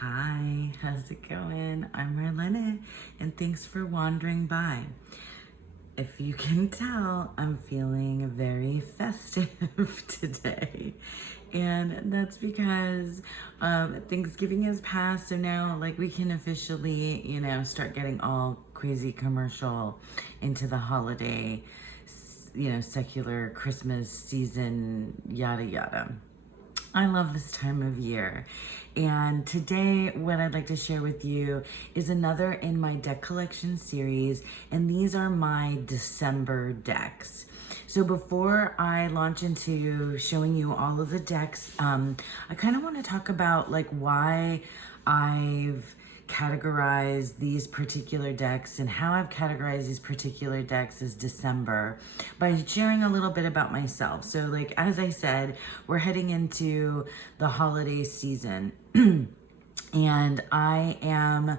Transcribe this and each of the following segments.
Hi, how's it going? I'm Marlena, and thanks for wandering by. If you can tell, I'm feeling very festive today. And that's because Thanksgiving has passed, so now we can officially, start getting all crazy commercial into the holiday, secular Christmas season, yada yada. I love this time of year. And today, what I'd like to share with you is another in my deck collection series, and these are my December decks. So before I launch into showing you all of the decks, I kind of want to talk about why I've categorize these particular decks and how I've categorized these particular decks as December by sharing a little bit about myself. So as I said, we're heading into the holiday season and I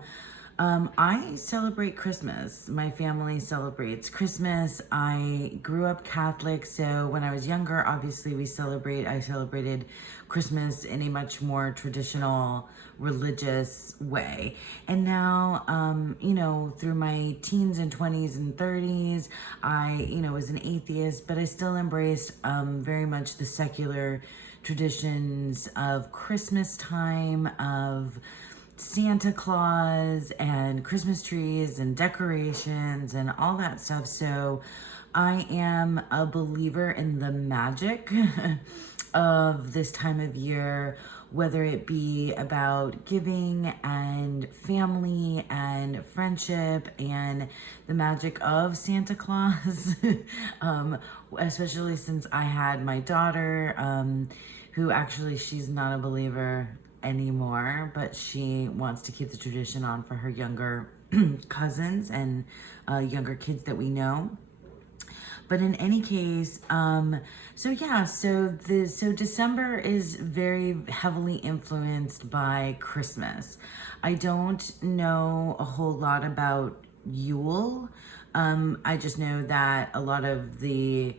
celebrate Christmas. My family celebrates Christmas. I grew up Catholic, so when I was younger, obviously I celebrated Christmas in a much more traditional religious way. And now, through my teens and 20s and 30s, I, was an atheist, but I still embraced very much the secular traditions of Christmas time, of Santa Claus and Christmas trees and decorations and all that stuff. So I am a believer in the magic of this time of year, whether it be about giving and family and friendship and the magic of Santa Claus, especially since I had my daughter, who actually she's not a believer anymore, but she wants to keep the tradition on for her younger cousins and younger kids that we know. But in any case, so December is very heavily influenced by Christmas. I don't know a whole lot about Yule. I just know that a lot of the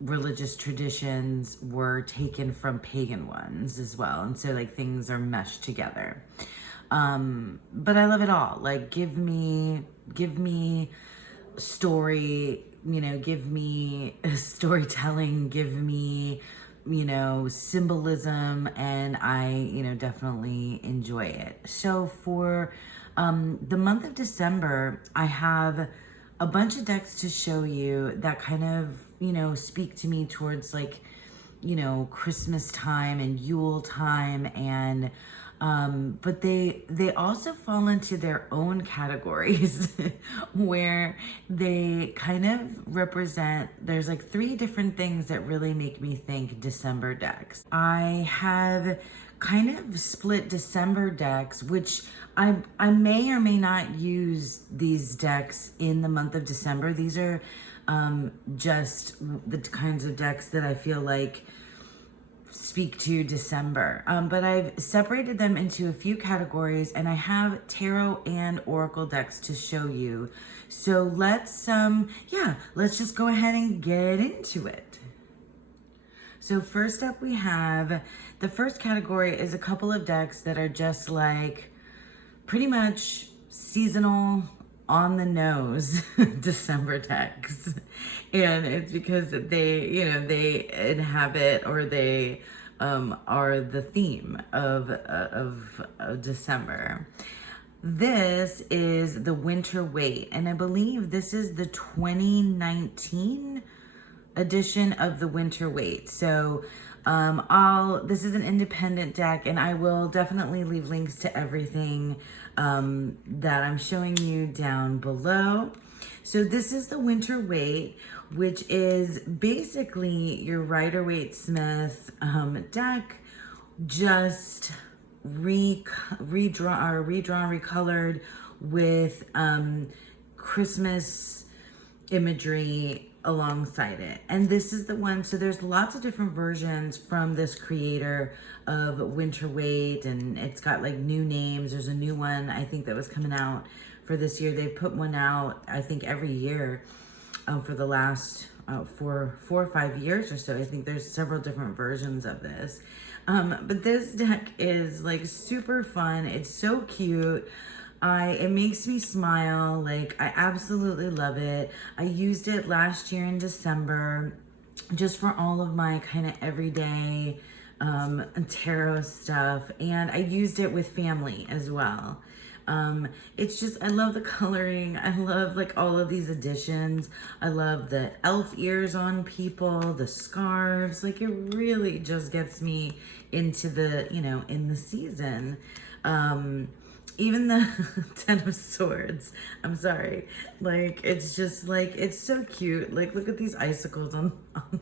religious traditions were taken from pagan ones as well, and so things are meshed together. But I love it all. Give me story, give me storytelling, give me symbolism, and I definitely enjoy it. So for the month of December, I have a bunch of decks to show you that kind of speak to me towards Christmas time and Yule time, and but they also fall into their own categories where they kind of represent, there's three different things that really make me think December decks. I have kind of split December decks, which I may or may not use these decks in the month of December. These are just the kinds of decks that I feel speak to December. But I've separated them into a few categories, and I have tarot and oracle decks to show you. So let's just go ahead and get into it. So first up, we have the first category is a couple of decks that are just pretty much seasonal, on the nose December decks. And it's because they inhabit, or they are the theme of December. This is the Winter Wait, and I believe this is the 2019 edition of the Winter Wait. So this is an independent deck, and I will definitely leave links to everything that I'm showing you down below. So this is the Winter Wait, which is basically your Rider-Waite-Smith deck, just redrawn, recolored with Christmas imagery alongside it. And this is the one, so there's lots of different versions from this creator of Winter Wait, and it's got new names. There's a new one I think that was coming out for this year. They've put one out I think every year for the last 4 or 5 years or so. I think there's several different versions of this. But this deck is like super fun. It's so cute. It makes me smile. Like, I absolutely love it. I used it last year in December just for all of my kind of everyday tarot stuff. And I used it with family as well. It's just, I love the coloring. I love like all of these additions. I love the elf ears on people, the scarves. Like, it really just gets me into the, in the season. Even the Ten of Swords, I'm sorry. Like, it's just like, it's so cute. Like, look at these icicles on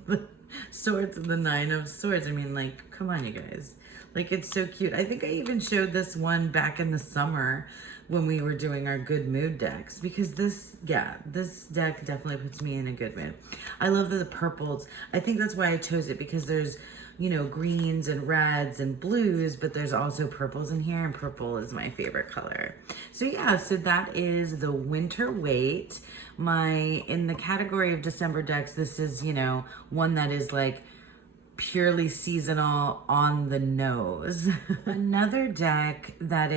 the swords and the Nine of Swords. I mean, like, come on, you guys. Like, it's so cute. I think I even showed this one back in the summer when we were doing our good mood decks, because this deck definitely puts me in a good mood. I love the purples. I think that's why I chose it, because there's, greens and reds and blues, but there's also purples in here, and purple is my favorite color. So yeah, so that is the winter weight. In the category of December decks, this is, one that is like purely seasonal on the nose. Another deck that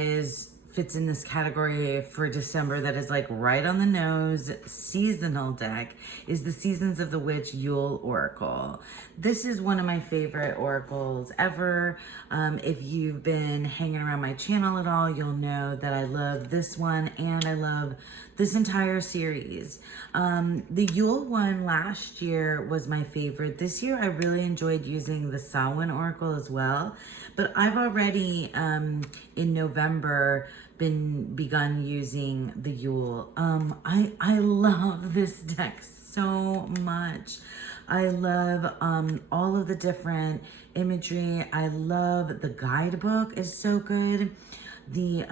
fits in this category for December that is like right on the nose seasonal deck is the Seasons of the Witch Yule Oracle. This is one of my favorite oracles ever. If you've been hanging around my channel at all, you'll know that I love this one and I love this entire series. The Yule one last year was my favorite. This year I really enjoyed using the Samhain Oracle as well, but I've already in November begun using the Yule. I love this deck so much. I love all of the different imagery. I love the guidebook is so good. The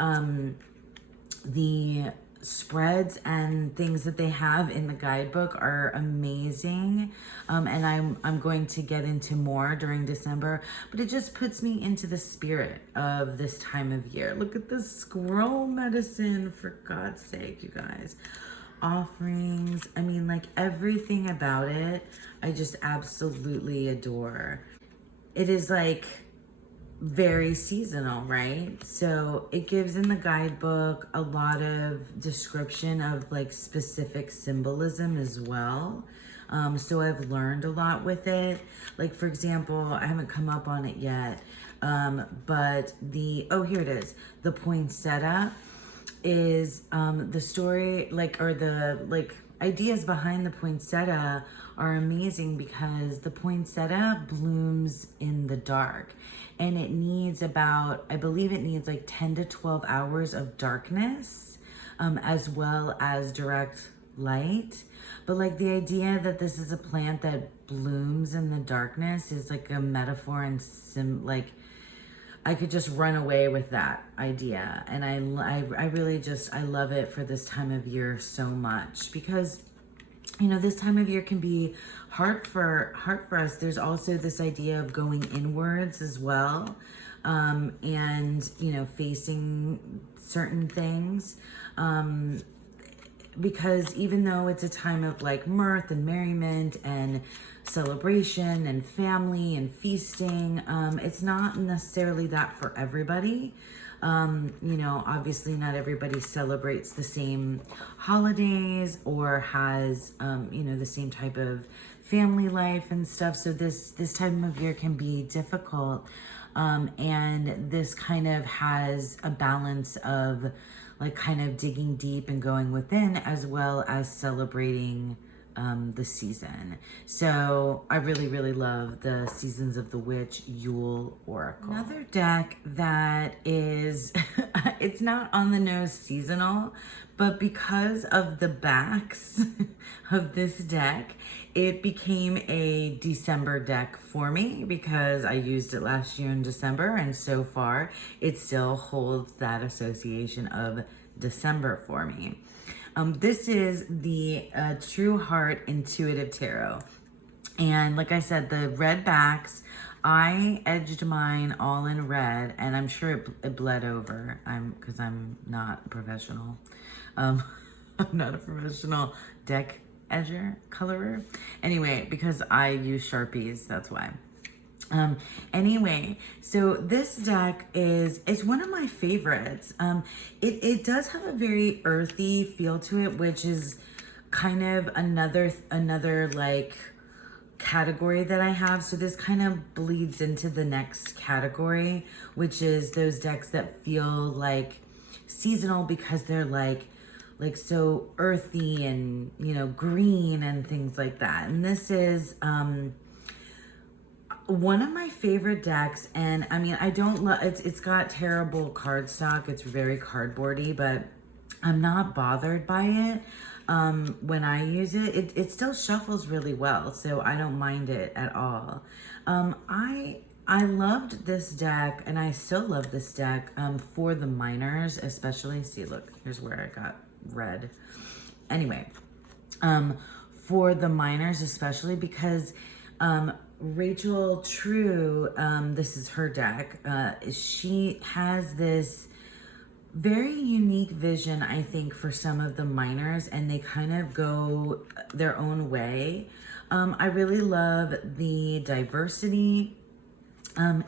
spreads and things that they have in the guidebook are amazing, and I'm going to get into more during December, but it just puts me into the spirit of this time of year. Look at the scroll medicine, for God's sake, you guys. Offerings, I mean, like, everything about it I just absolutely adore. It is like very seasonal, right? So it gives in the guidebook a lot of description of like specific symbolism as well. So I've learned a lot with it. Like, for example, I haven't come up on it yet, but here it is. The poinsettia is the story, ideas behind the poinsettia are amazing, because the poinsettia blooms in the dark, and it needs I believe it needs like 10 to 12 hours of darkness, as well as direct light. But like, the idea that this is a plant that blooms in the darkness is like a metaphor, and I could just run away with that idea. And I really just, I love it for this time of year so much, because, this time of year can be hard for us. There's also this idea of going inwards as well, and, facing certain things. Because even though it's a time of like mirth and merriment and celebration and family and feasting, it's not necessarily that for everybody. Obviously not everybody celebrates the same holidays or has, the same type of family life and stuff. So this time of year can be difficult. And this kind of has a balance of like kind of digging deep and going within, as well as celebrating the season. So I really, really love the Seasons of the Witch Yule Oracle. Another deck that is, it's not on the nose seasonal, but because of the backs of this deck, it became a December deck for me, because I used it last year in December, and so far it still holds that association of December for me. This is the True Heart Intuitive Tarot. And like I said, the red backs, I edged mine all in red, and I'm sure it bled over. Because I'm not a professional. I'm not a professional deck edger, colorer. Anyway, because I use Sharpies, that's why. Anyway, so this deck it's one of my favorites. It does have a very earthy feel to it, which is kind of another like category that I have. So this kind of bleeds into the next category, which is those decks that feel like seasonal because they're like so earthy and, you know, green and things like that. And this is one of my favorite decks. And I mean, I don't love it's got terrible cardstock. It's very cardboardy, but I'm not bothered by it. When I use it still shuffles really well, so I don't mind it at all. I loved this deck, and I still love this deck for the minors, especially. See, look, here's where I got red. Anyway, for the minors, especially because Rachel True, this is her deck. She has this very unique vision, I think, for some of the minors, and they kind of go their own way. I really love the diversity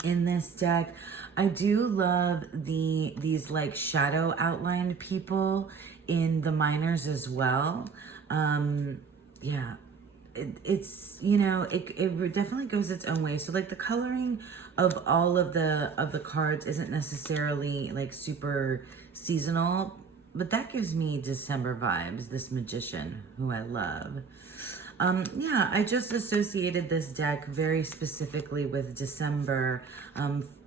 in this deck. I do love these like shadow outlined people in the minors as well. Yeah, it's, you know, it definitely goes its own way. So like the coloring of all of the cards isn't necessarily like super seasonal, but that gives me December vibes. This magician who I love. Yeah, I just associated this deck very specifically with December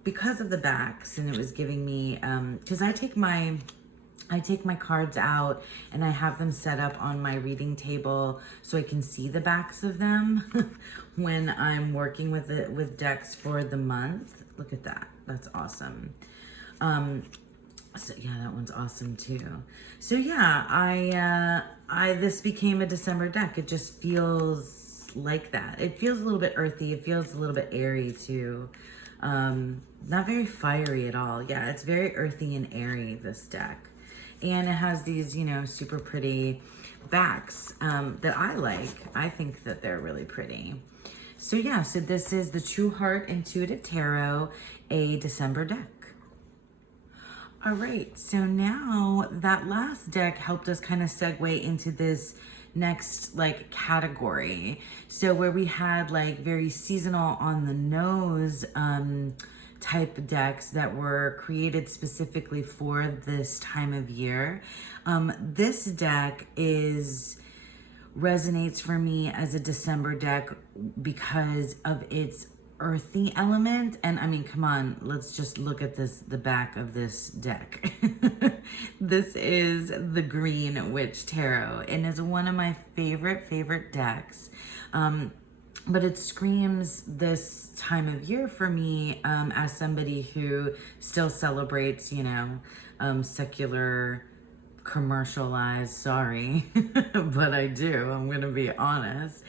because of the backs, and it was giving me because I take my cards out and I have them set up on my reading table so I can see the backs of them when I'm working with it with decks for the month. Look at that. That's awesome. So yeah, that one's awesome too. So yeah, I this became a December deck. It just feels like that. It feels a little bit earthy. It feels a little bit airy too. Not very fiery at all. Yeah, it's very earthy and airy, this deck. And it has these, you know, super pretty backs that I like. I think that they're really pretty. So yeah, so this is the True Heart Intuitive Tarot, a December deck. All right, so now that last deck helped us kind of segue into this next like category. So where we had like very seasonal on the nose type decks that were created specifically for this time of year. This deck resonates for me as a December deck because of its earthy element. And I mean, come on, let's just look at the back of this deck. This is the Green Witch Tarot, and is one of my favorite decks. But it screams this time of year for me as somebody who still celebrates, you know, secular, commercialized, sorry, but I do, I'm gonna be honest,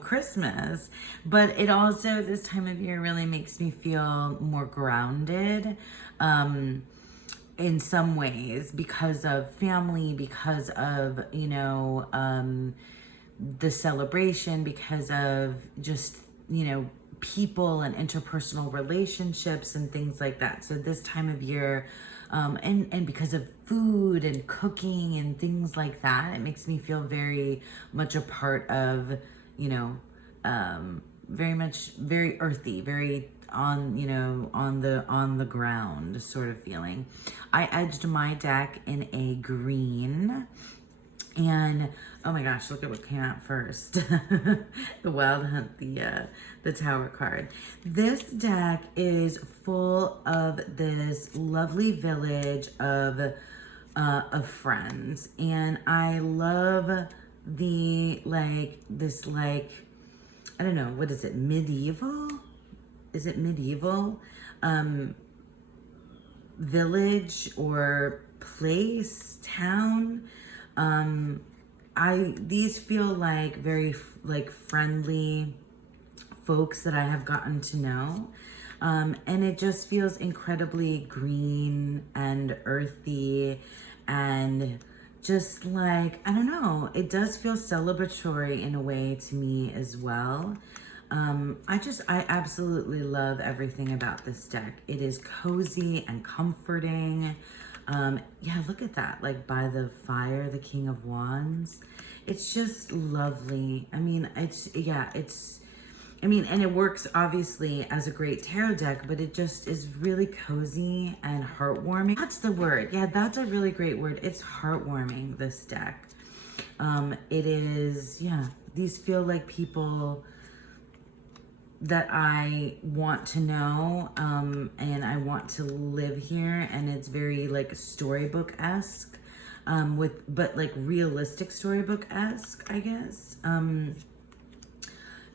Christmas. But it also, this time of year really makes me feel more grounded in some ways because of family, because of, you know, the celebration, because of just, you know, people and interpersonal relationships and things like that. So this time of year, and because of food and cooking and things like that, it makes me feel very much a part of, you know, very earthy, very on, you know, on the ground sort of feeling. I edged my deck in a green. And oh my gosh, look at what came out first. The Wild Hunt, the Tower card. This deck is full of this lovely village of friends, and I love the this I don't know, what is it, medieval? Is it medieval? Village or place, town. These feel like very like friendly folks that I have gotten to know. And it just feels incredibly green and earthy and just like, I don't know, it does feel celebratory in a way to me as well. I absolutely love everything about this deck. It is cozy and comforting. Yeah, look at that, like by the fire, the King of Wands. It's just lovely. I mean, and it works obviously as a great tarot deck, but it just is really cozy and heartwarming. That's the word. Yeah, that's a really great word. It's heartwarming, this deck. It is, yeah, these feel like people that I want to know, and I want to live here, and it's very like storybook-esque, but like realistic storybook-esque, I guess.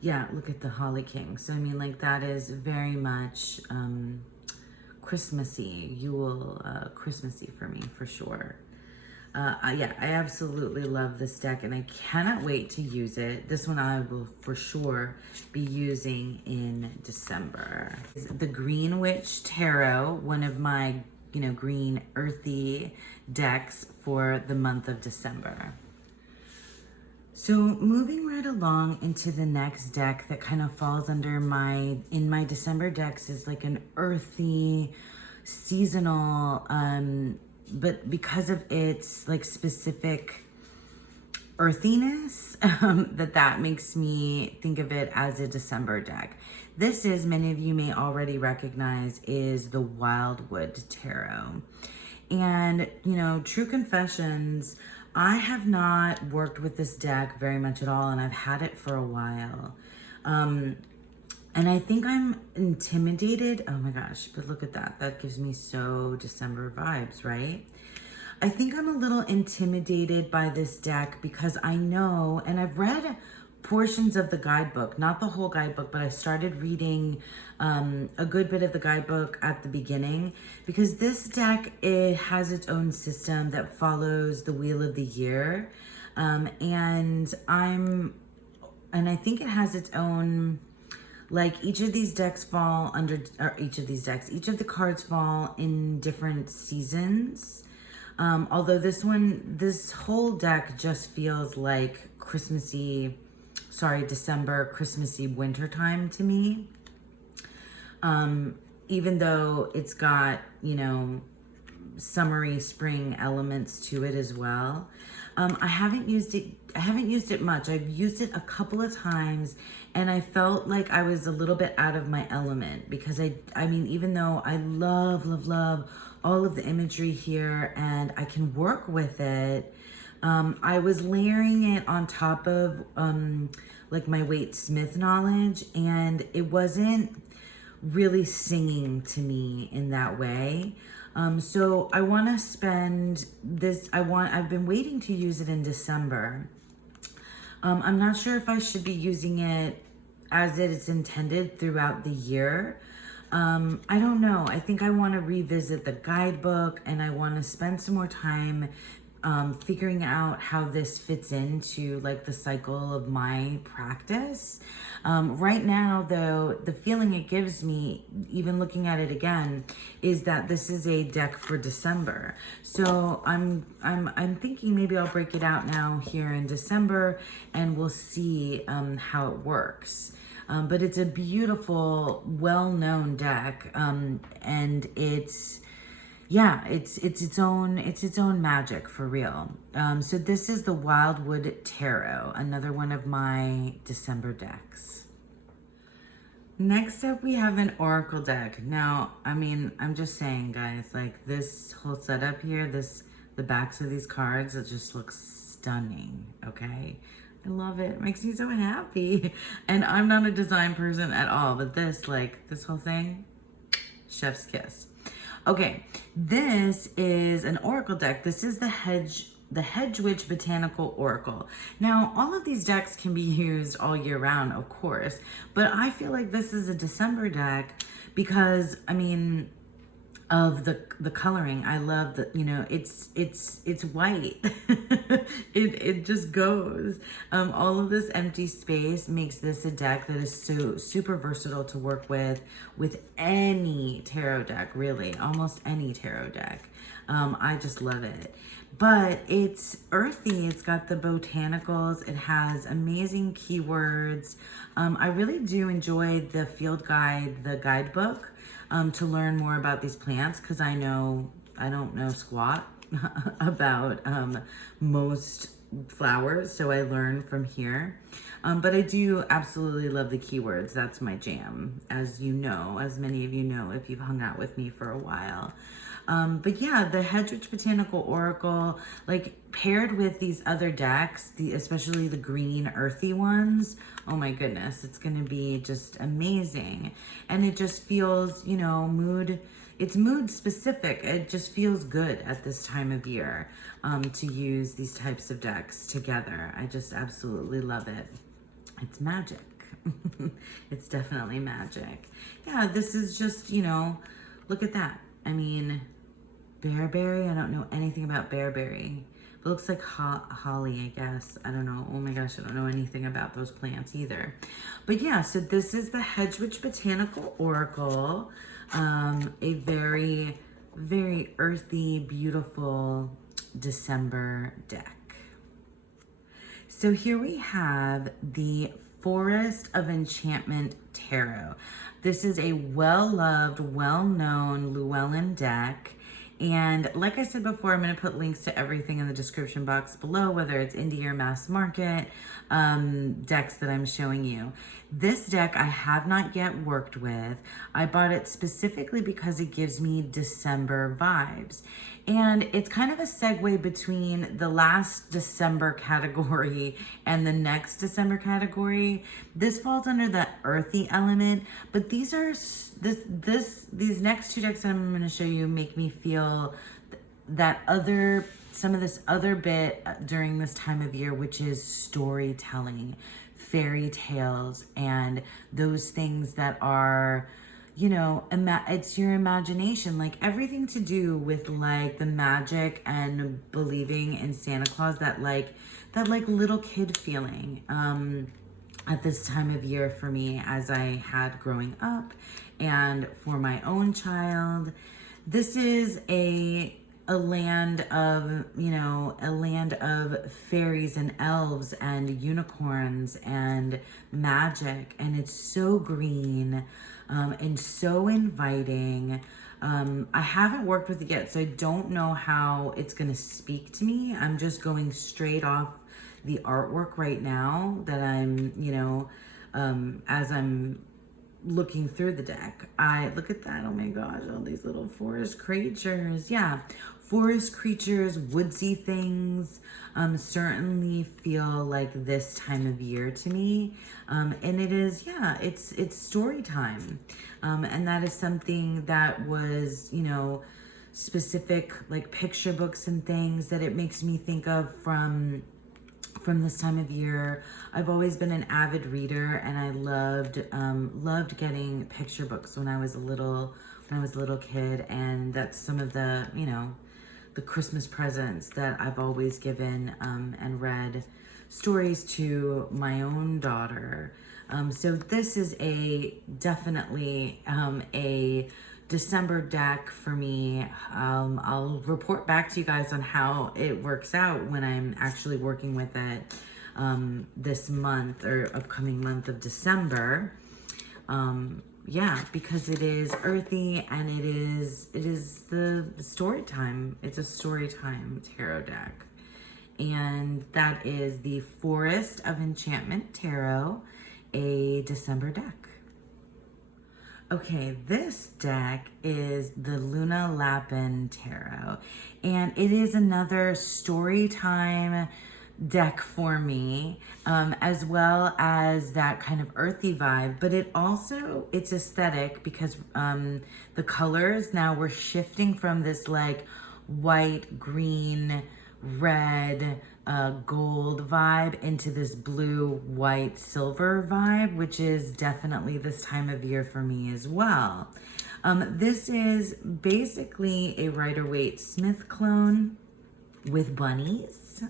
Yeah, look at the Holly King. So I mean, like, that is very much Christmassy, Yule, Christmassy for me, for sure. Yeah, I absolutely love this deck, and I cannot wait to use it. This one I will for sure be using in December. The Green Witch Tarot, one of my, green earthy decks for the month of December. So moving right along into the next deck that kind of falls under in my December decks is like an earthy, seasonal, but because of its like specific earthiness, that makes me think of it as a December deck. This is, many of you may already recognize, is the Wildwood Tarot. And, true confessions, I have not worked with this deck very much at all, and I've had it for a while. And I think I'm intimidated. Oh my gosh, but look at that. That gives me so December vibes, right? I think I'm a little intimidated by this deck because I know, and I've read portions of the guidebook, not the whole guidebook, but I started reading a good bit of the guidebook at the beginning, because this deck, it has its own system that follows the Wheel of the Year. And I think it has its own, like, each of these decks fall under, or each of the cards fall in different seasons. Although this whole deck just feels like December, Christmassy wintertime to me. Even though it's got, summery spring elements to it as well. I haven't used it much. I've used it a couple of times, and I felt like I was a little bit out of my element, because I mean, even though I love all of the imagery here and I can work with it, I was layering it on top of like my Waite Smith knowledge, and it wasn't really singing to me in that way. So I want to spend this, I've been waiting to use it in December. I'm not sure if I should be using it as it is intended throughout the year. I don't know. I think I want to revisit the guidebook, and I want to spend some more time figuring out how this fits into like the cycle of my practice. Right now, though, the feeling it gives me, even looking at it again, is that this is a deck for December. So I'm thinking maybe I'll break it out now here in December, and we'll see how it works. But it's a beautiful, well-known deck, and it's its own magic for real. So this is the Wildwood Tarot, another one of my December decks. Next up, we have an Oracle deck. Now, I mean, I'm just saying, guys, like this whole setup here, the backs of these cards, it just looks stunning, okay? I love it. It makes me so happy. And I'm not a design person at all, but this whole thing, chef's kiss. Okay, this is an Oracle deck. This is the Hedge Witch Botanical Oracle. Now, all of these decks can be used all year round, of course, but I feel like this is a December deck because, I mean, of the coloring. I love that, you know, it's white. It just goes. All of this empty space makes this a deck that is so super versatile to work with any tarot deck, really, almost any tarot deck. I just love it. But it's earthy, it's got the botanicals, it has amazing keywords. I really do enjoy the field guide, the guidebook, to learn more about these plants, because I don't know squat about most flowers, so I learn from here. But I do absolutely love the keywords. That's my jam, as you know, as many of you know if you've hung out with me for a while. But yeah, the Hedrich Botanical Oracle, like paired with these other decks, especially the green earthy ones, oh my goodness, it's going to be just amazing. And it just feels, you know, it's mood specific. It just feels good at this time of year to use these types of decks together. I just absolutely love it. It's magic. It's definitely magic. Yeah, this is just, you know, look at that. I mean, bearberry, I don't know anything about bearberry. It looks like holly, I guess. I don't know. Oh my gosh, I don't know anything about those plants either. But yeah, so this is the Hedrich Botanical Oracle. A very, very earthy, beautiful December deck. So here we have the Forest of Enchantment Tarot. This is a well-loved, well-known Llewellyn deck. And like I said before, I'm going to put links to everything in the description box below, whether it's indie or mass market decks that I'm showing you. This deck I have not yet worked with. I bought it specifically because it gives me December vibes. And it's kind of a segue between the last December category and the next December category. This falls under the earthy element, but these are these next two decks that I'm going to show you make me feel that some of this other bit during this time of year, which is storytelling, fairy tales, and those things that are, you know, it's your imagination, like everything to do with like the magic and believing in Santa Claus, that little kid feeling at this time of year for me, as I had growing up and for my own child. This is a land of, you know, a land of fairies and elves and unicorns and magic, and it's so green and so inviting. I haven't worked with it yet, so I don't know how it's gonna speak to me. I'm just going straight off the artwork right now that I'm, you know, as I'm looking through the deck. Look at that, oh my gosh, all these little forest creatures. Yeah, forest creatures, woodsy things, certainly feel like this time of year to me. And it is, yeah, it's story time. And that is something that was, you know, specific, like picture books and things that it makes me think of from this time of year. I've always been an avid reader, and I loved getting picture books when I was a little kid, and that's some of the, you know, the Christmas presents that I've always given and read stories to my own daughter. So this is definitely a December deck for me. I'll report back to you guys on how it works out when I'm actually working with it this month or upcoming month of December. Yeah, because it is earthy, and it is the story time. It's a story time tarot deck. And that is the Forest of Enchantment Tarot, a December deck. Okay, this deck is the Luna Lapin Tarot, and it is another story time deck for me, as well as that kind of earthy vibe, but it's aesthetic because the colors, now we're shifting from this like white, green, red, gold vibe into this blue, white, silver vibe, which is definitely this time of year for me as well. This is basically a Rider-Waite-Smith clone with bunnies.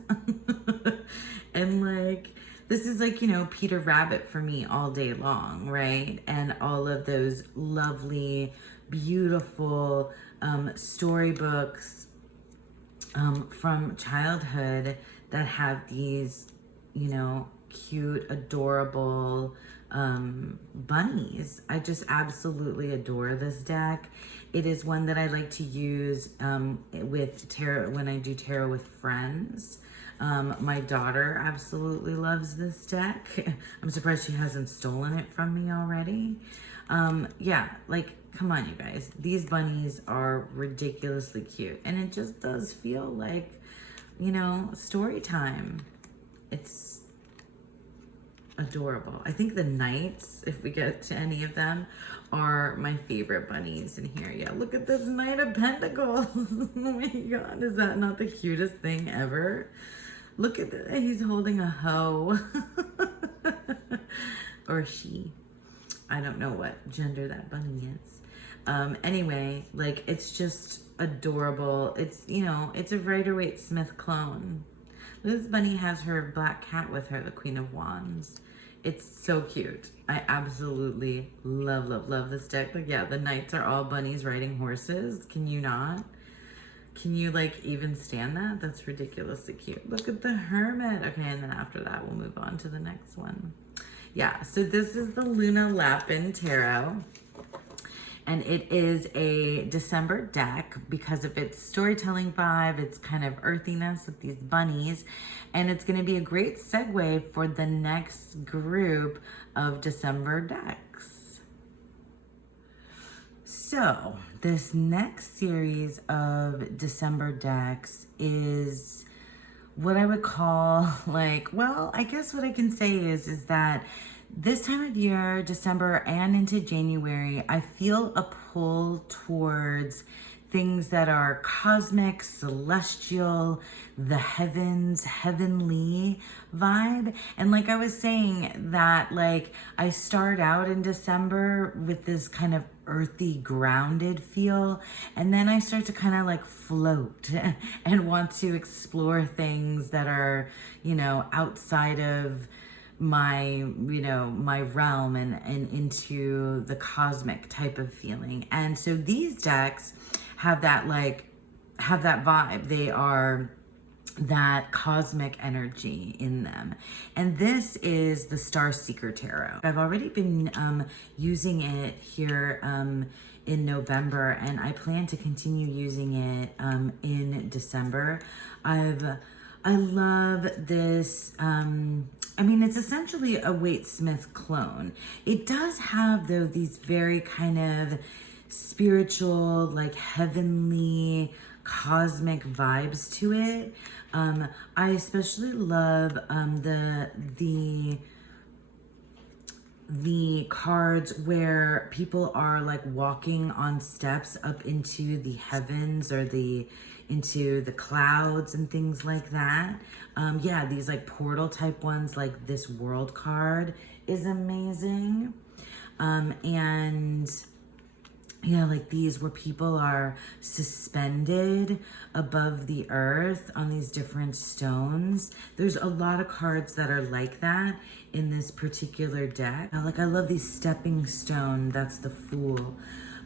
And like, this is like, you know, Peter Rabbit for me all day long, right? And all of those lovely, beautiful storybooks from childhood that have these, you know, cute, adorable bunnies. I just absolutely adore this deck. It is one that I like to use with tarot when I do tarot with friends. My daughter absolutely loves this deck. I'm surprised she hasn't stolen it from me already. Yeah, like, come on, you guys. These bunnies are ridiculously cute. And it just does feel like, you know, story time. It's adorable. I think the knights, if we get to any of them, are my favorite bunnies in here. Yeah, look at this Knight of Pentacles. Oh my God, is that not the cutest thing ever? Look at that, he's holding a hoe. Or she. I don't know what gender that bunny is. Anyway, like, it's just adorable. It's, you know, it's a Rider-Waite-Smith clone. This bunny has her black cat with her, the Queen of Wands. It's so cute. I absolutely love, love, love this deck. Like, yeah, the knights are all bunnies riding horses. Can you not? Can you, like, even stand that? That's ridiculously cute. Look at the Hermit. Okay, and then after that, we'll move on to the next one. Yeah, so this is the Luna Lapin Tarot. And it is a December deck because of its storytelling vibe, its kind of earthiness with these bunnies. And it's going to be a great segue for the next group of December decks. So this next series of December decks is what I would call, like, well, I guess what I can say is that this time of year, December and into January, I feel a pull towards things that are cosmic, celestial, the heavens, heavenly vibe. And like I was saying, that like I start out in December with this kind of earthy, grounded feel, and then I start to kind of like float and want to explore things that are, you know, outside of my, you know, my realm and into the cosmic type of feeling. And so these decks have that, like, have that vibe. They are that cosmic energy in them. And this is the Star Seeker Tarot. I've already been using it here in November, and I plan to continue using it in December. I love this, I mean, it's essentially a Waite-Smith clone. It does have, though, these very kind of spiritual, like heavenly, cosmic vibes to it. I especially love the cards where people are like walking on steps up into the heavens or into the clouds and things like that. Yeah, these like portal type ones, like this World card is amazing. And yeah, like these where people are suspended above the earth on these different stones. There's a lot of cards that are like that in this particular deck. Like I love these stepping stone, that's the Fool.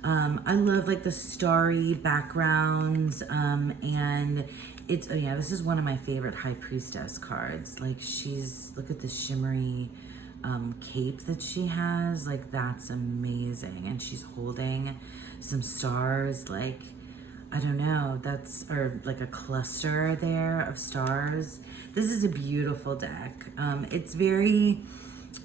I love like the starry backgrounds, and it's, oh yeah, this is one of my favorite High Priestess cards. Like she's, look at the shimmery cape that she has, like that's amazing. And she's holding some stars, like, I don't know, that's, or like a cluster there of stars. This is a beautiful deck. It's very,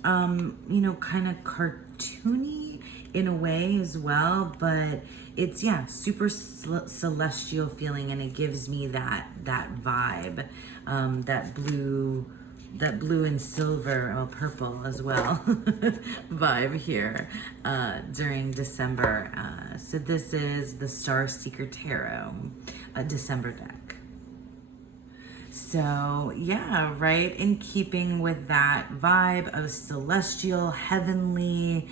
you know, kind of cartoony in a way as well, but it's, yeah, super celestial feeling, and it gives me that vibe, that blue and silver, oh, purple as well, vibe here during December. So this is the Star Seeker Tarot, a December deck. So yeah, right in keeping with that vibe of celestial, heavenly,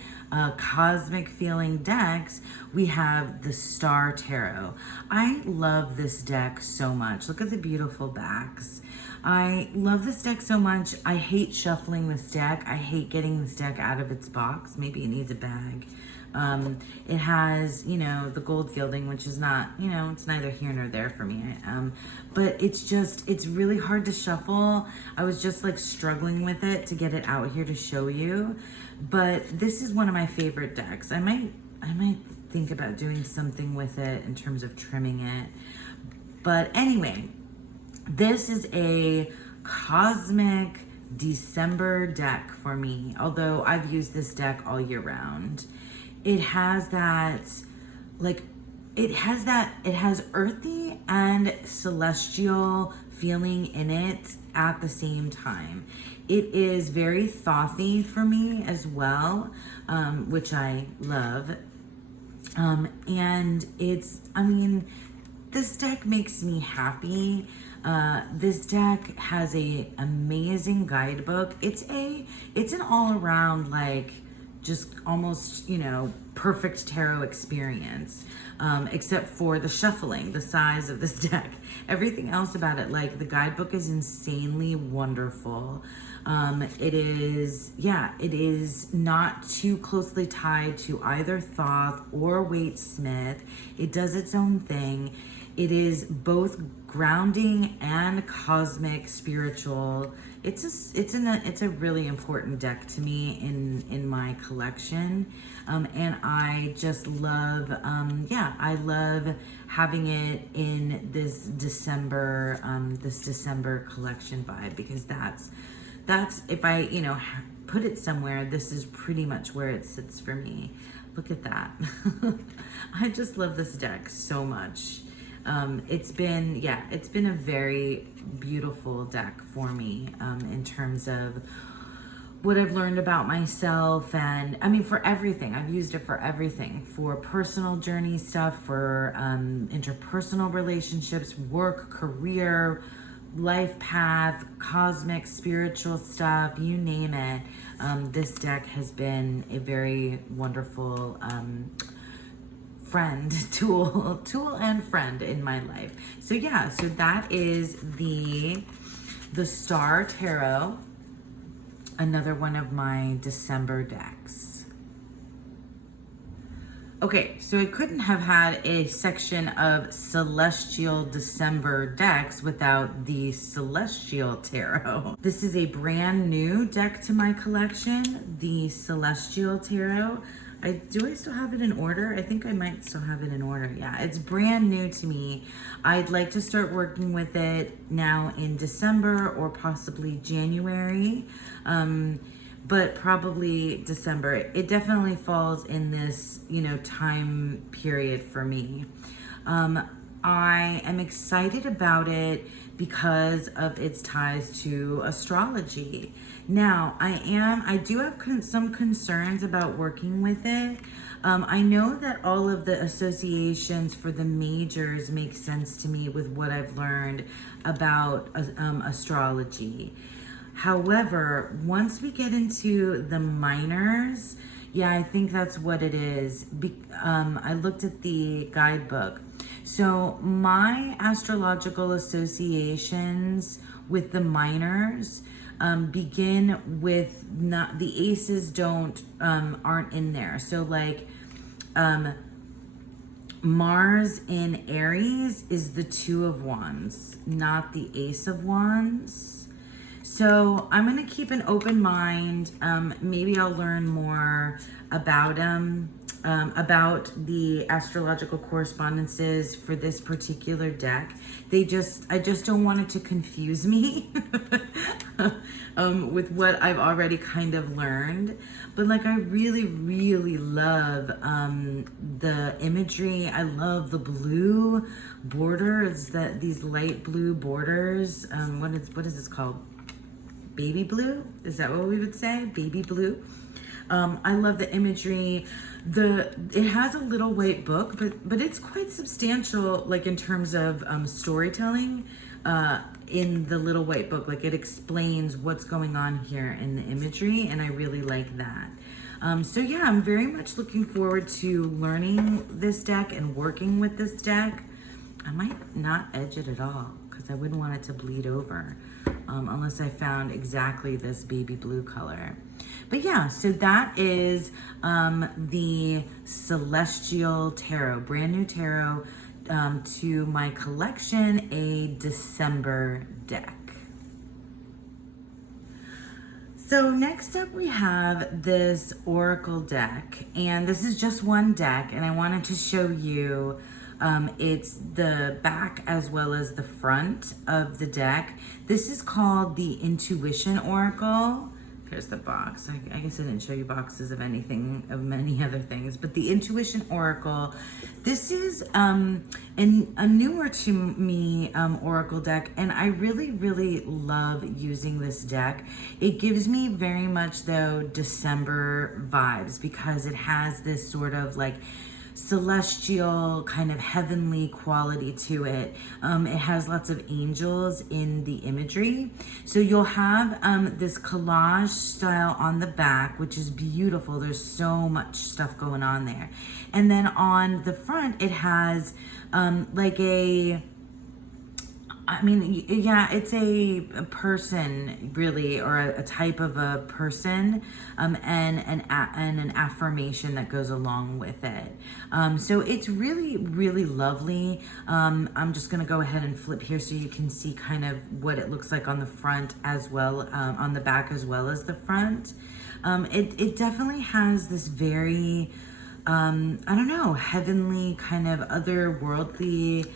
cosmic feeling decks, we have the Star Tarot. I love this deck so much. Look at the beautiful backs. I love this deck so much. I hate shuffling this deck. I hate getting this deck out of its box. Maybe it needs a bag. It has, you know, the gold gilding, which is not, you know, it's neither here nor there for me. But it's really hard to shuffle. I was just like struggling with it to get it out here to show you. But this is one of my favorite decks. I might think about doing something with it in terms of trimming it. But anyway, this is a cosmic December deck for me, although I've used this deck all year round. It has that, it has earthy and celestial feeling in it at the same time. It is very thothy for me as well, which I love. And this deck makes me happy. This deck has a amazing guidebook. It's an all around, like, just almost, you know, perfect tarot experience, except for the shuffling, the size of this deck. Everything else about it, like the guidebook is insanely wonderful. It is not too closely tied to either Thoth or Waite Smith. It does its own thing. It is both grounding and cosmic, spiritual. It's a really important deck to me in my collection, and I just love I love having it in this December collection vibe, because that's if I, you know, put it somewhere, this is pretty much where it sits for me. Look at that. I just love this deck so much. It's been a very beautiful deck for me, in terms of what I've learned about myself, and I mean, for everything. I've used it for everything, for personal journey stuff, for interpersonal relationships, work, career, life path, cosmic, spiritual stuff, you name it. This deck has been a very wonderful friend, tool and friend in my life. So yeah, so that is the Star Tarot, another one of my December decks. Okay, so I couldn't have had a section of Celestial December decks without the Celestial Tarot. This is a brand new deck to my collection, the Celestial Tarot. Do I still have it in order? I think I might still have it in order. Yeah, it's brand new to me. I'd like to start working with it now in December or possibly January, but probably December. It definitely falls in this, you know, time period for me. I am excited about it because of its ties to astrology. Now, I do have some concerns about working with it. I know that all of the associations for the majors make sense to me with what I've learned about astrology. However, once we get into the minors, yeah, I think that's what it is. I looked at the guidebook. So my astrological associations with the minors begin with not the aces aren't in there. So like Mars in Aries is the Two of Wands, not the Ace of Wands. So I'm going to keep an open mind. Maybe I'll learn more about the astrological correspondences for this particular deck. I just don't want it to confuse me with what I've already kind of learned. But like, I really, really love the imagery. I love the blue borders, these light blue borders. What is this called? Baby blue? Is that what we would say? Baby blue. I love the imagery. It has a little white book, but it's quite substantial, like in terms of storytelling. in the little white book. Like, it explains what's going on here in the imagery, and I really like that. So yeah, I'm very much looking forward to learning this deck and working with this deck. I might not edge it at all because I wouldn't want it to bleed over unless I found exactly this baby blue color. But yeah, so that is the Celestial Tarot, brand new tarot to my collection, a December deck. So next up we have this Oracle deck, and this is just one deck, and I wanted to show you it's the back as well as the front of the deck. This is called the Intuition Oracle. Here's the box. I guess I didn't show you boxes of anything, of many other things, but the Intuition Oracle. This is a newer to me Oracle deck, and I really, really love using this deck. It gives me very much, though, December vibes because it has this sort of like celestial kind of heavenly quality to it. It has lots of angels in the imagery. So you'll have this collage style on the back, which is beautiful. There's so much stuff going on there. And then on the front, it has like it's a person, really, or a type of a person, and an affirmation that goes along with it. So it's really, really lovely. I'm just gonna go ahead and flip here so you can see kind of what it looks like on the front as well, on the back as well as the front. It definitely has this very, I don't know, heavenly, kind of otherworldly,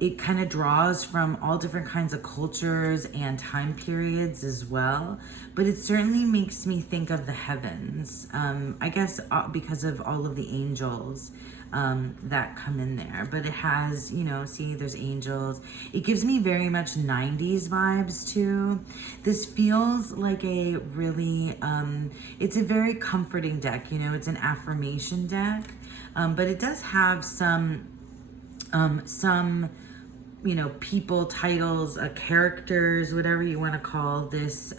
it kind of draws from all different kinds of cultures and time periods as well, but it certainly makes me think of the heavens, I guess because of all of the angels that come in there. But it has, you know, see, there's angels. It gives me very much 90s vibes too. This feels like a really, it's a very comforting deck, you know, it's an affirmation deck, but it does have some, you know, people, titles, characters, whatever you want to call this,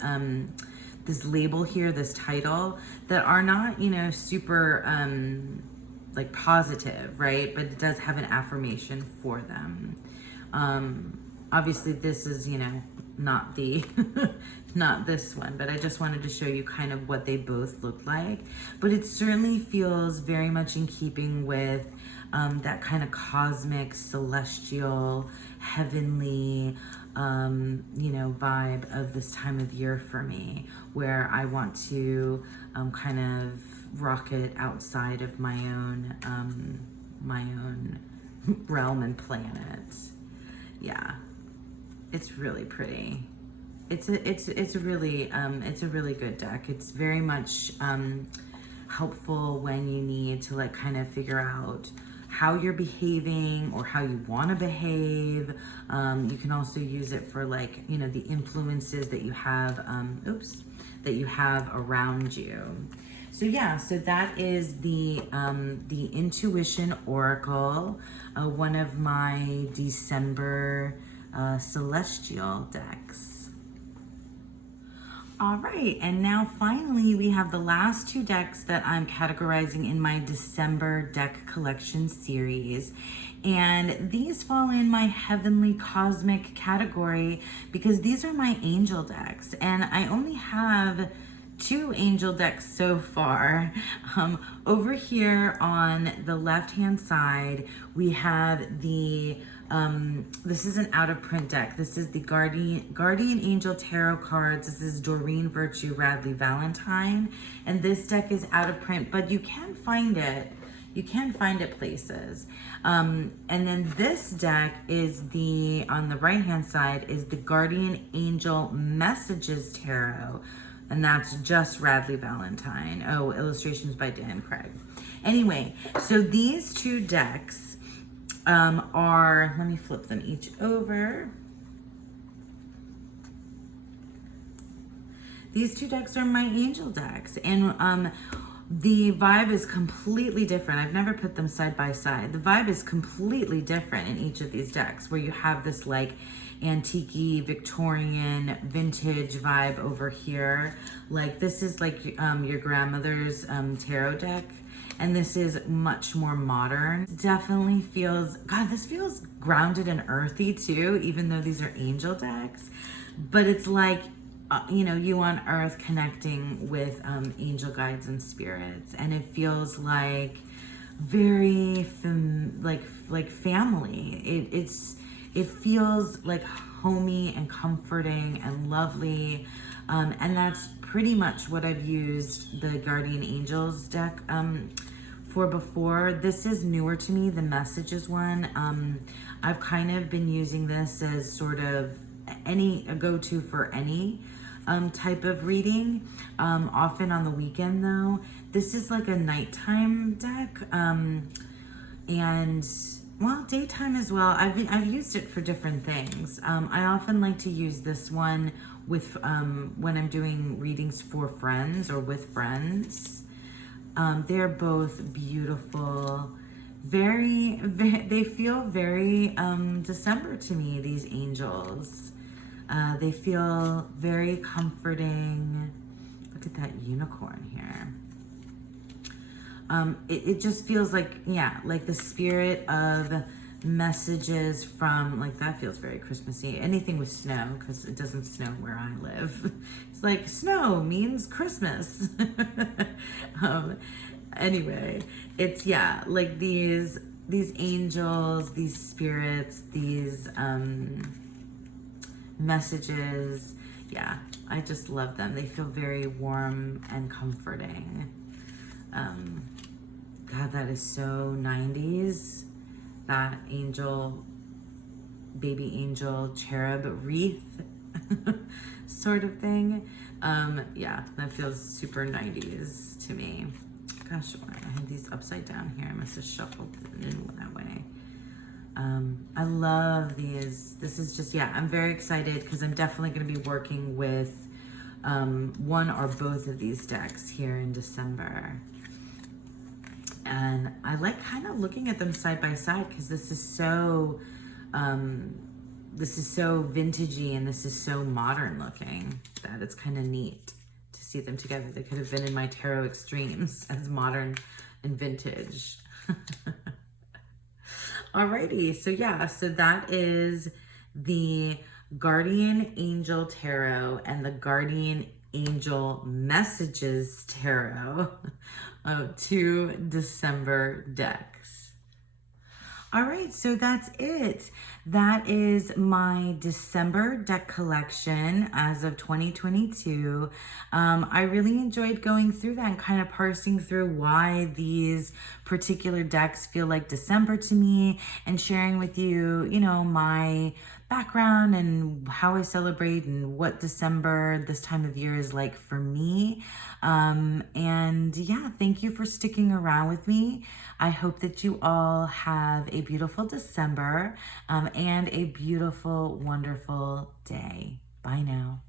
this label here, this title, that are not, you know, super, like positive, right? But it does have an affirmation for them. Obviously this is, you know, not the, not this one, but I just wanted to show you kind of what they both look like. But it certainly feels very much in keeping with that kind of cosmic, celestial, heavenly, you know, vibe of this time of year for me, where I want to kind of rocket outside of my own realm and planet. Yeah, it's really pretty. It's a really good deck. It's very much helpful when you need to like kind of figure out how you're behaving or how you want to behave. You can also use it for, like, you know, the influences that you have, that you have around you. So yeah, so that is the Intuition Oracle, one of my December celestial decks. All right, and now finally we have the last two decks that I'm categorizing in my December deck collection series. And these fall in my heavenly cosmic category because these are my angel decks. And I only have two angel decks so far. Over here on the left-hand side, we have the this is an out of print deck. This is the Guardian Angel Tarot cards. This is Doreen Virtue Radley Valentine. And this deck is out of print, but you can find it. You can find it places. And then this deck is on the right-hand side is the Guardian Angel Messages Tarot. And that's just Radley Valentine. Oh, illustrations by Dan Craig. Anyway, so these two decks are, let me flip them each over. These two decks are my angel decks. And The vibe is completely different. I've never put them side by side. The vibe is completely different in each of these decks, where you have this like antique Victorian vintage vibe over here. Like this is like your grandmother's tarot deck, and this is much more modern. Definitely feels, God, this feels grounded and earthy too, even though these are angel decks. But it's like, you know, you on earth connecting with angel guides and spirits, and it feels like very like family. It feels like homey and comforting and lovely, and that's pretty much what I've used the Guardian Angels deck for before. This is newer to me, the Messages one. I've kind of been using this as sort of a go-to for any type of reading, often on the weekend though. This is like a nighttime deck, and well, daytime as well. I've used it for different things. I often like to use this one with when I'm doing readings for friends or with friends. They're both beautiful. They feel very December to me, these angels. They feel very comforting. Look at that unicorn here. It just feels like, yeah, like the spirit of messages from, like, that feels very Christmassy. Anything with snow, because it doesn't snow where I live. It's like snow means Christmas. Anyway, it's, yeah, like these angels, these spirits, these messages. Yeah, I just love them. They feel very warm and comforting. God, that is so 90s. That angel, baby angel, cherub wreath sort of thing. Yeah, that feels super 90s to me. Gosh, I have these upside down here. I must have shuffled it in that way. I love these. This is just, yeah, I'm very excited because I'm definitely going to be working with one or both of these decks here in December. And I like kind of looking at them side by side because this is so vintagey and this is so modern looking that it's kind of neat to see them together. They could have been in my tarot extremes as modern and vintage. Alrighty, so yeah, so that is the Guardian Angel Tarot and the Guardian Angel Messages Tarot of 2 December decks. All right, so that's it. That is my December deck collection as of 2022. I really enjoyed going through that and kind of parsing through why these particular decks feel like December to me and sharing with you, you know, my background and how I celebrate and what December this time of year is like for me. And yeah, thank you for sticking around with me. I hope that you all have a beautiful December and a beautiful, wonderful day. Bye now.